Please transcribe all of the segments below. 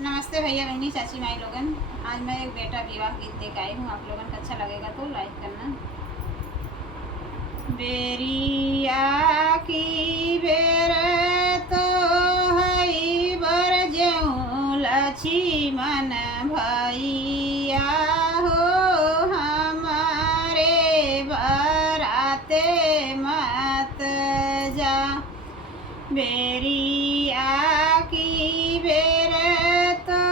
नमस्ते भैया बहनी चाची माई लोगन। आज मैं एक बेटा विवाह गीत देख आई हूँ। आप लोगन को अच्छा लगेगा तो लाइक करना। बेरिया की बेर तो हई बर जेऊ लक्ष्मण भैया हो, हमारे बराते मत जा। बेरिया की बेर तो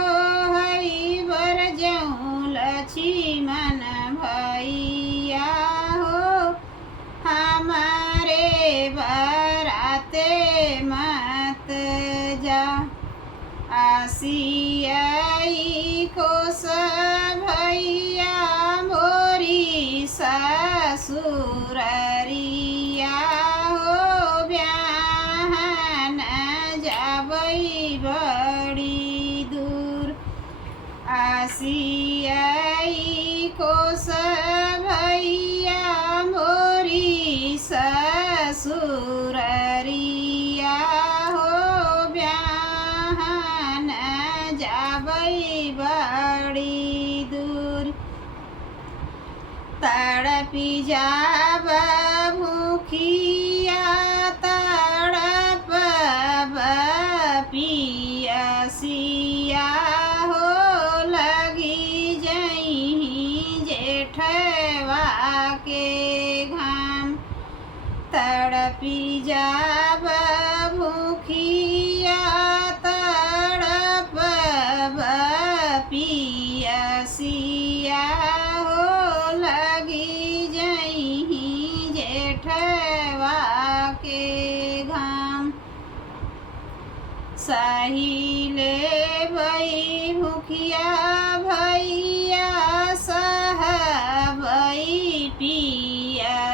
हई बर जेऊ लक्ष्मण भैया हो, हमारे बराते मत जा। आसियाई कोस भैया मोरी ससुररिया हो, ब्याहन जाबई बड़ी दूर। आसियाई कोस भैया मोरी ससुररिया हो, ब्याहन जाबई बड़ी दूर। तड़पी जाब भूखिया तड़प पियसिया हो, लगी जही जेठवा के घाम। तड़पी जाब भूखिया तड़प पियसिया हो, लगी जही जेठवा के घाम। सहिले भई भूखिया भैया सहबई पियसिया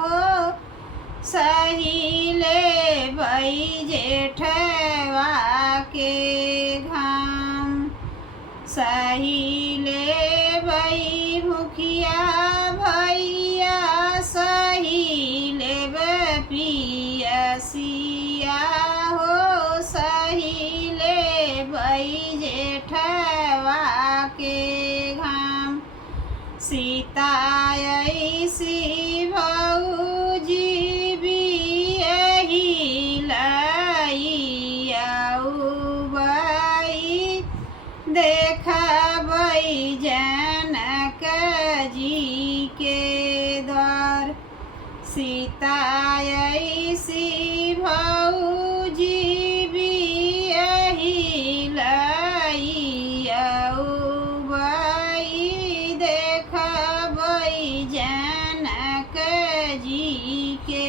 हो, सहिले भई जेठवा के घाम। सहिले भई भूखिया भैया सहिले पियसिया हो, सहिले भई जेठवा के घाम। सीता ऐसी भौजी बियही लइयौबई, देखबई जनक जी के द्वार। सीता ऐसी भौजी बियही लइयौबई, देखबई जनक जी के